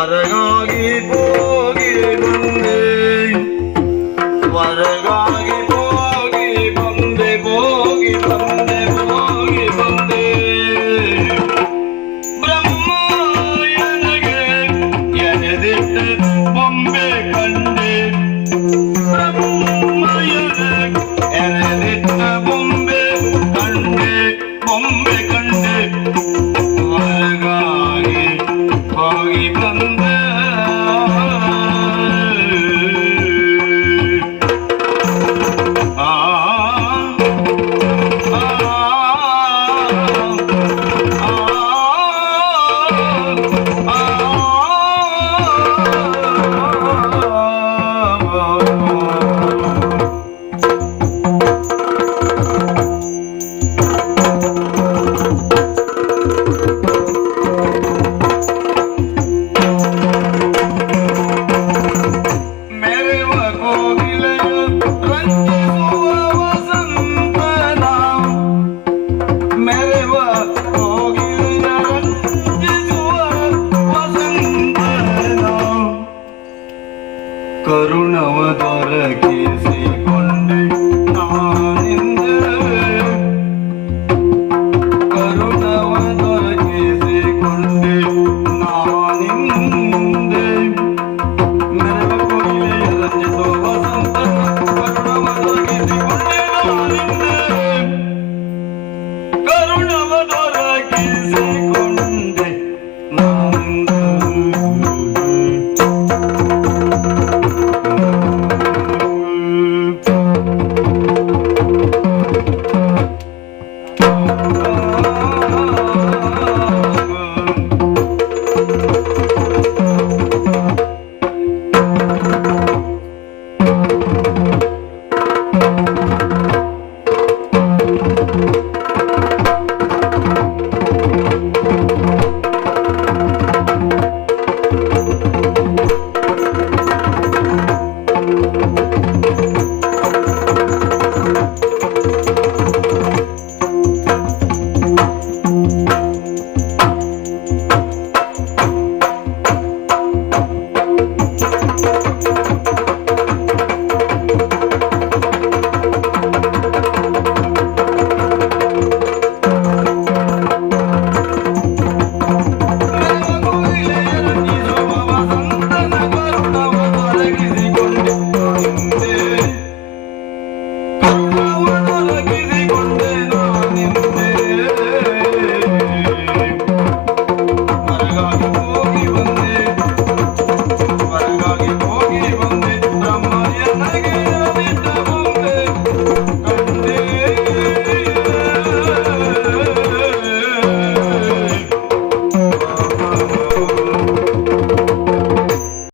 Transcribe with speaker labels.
Speaker 1: amarga नव द्वार की ನನಗೆ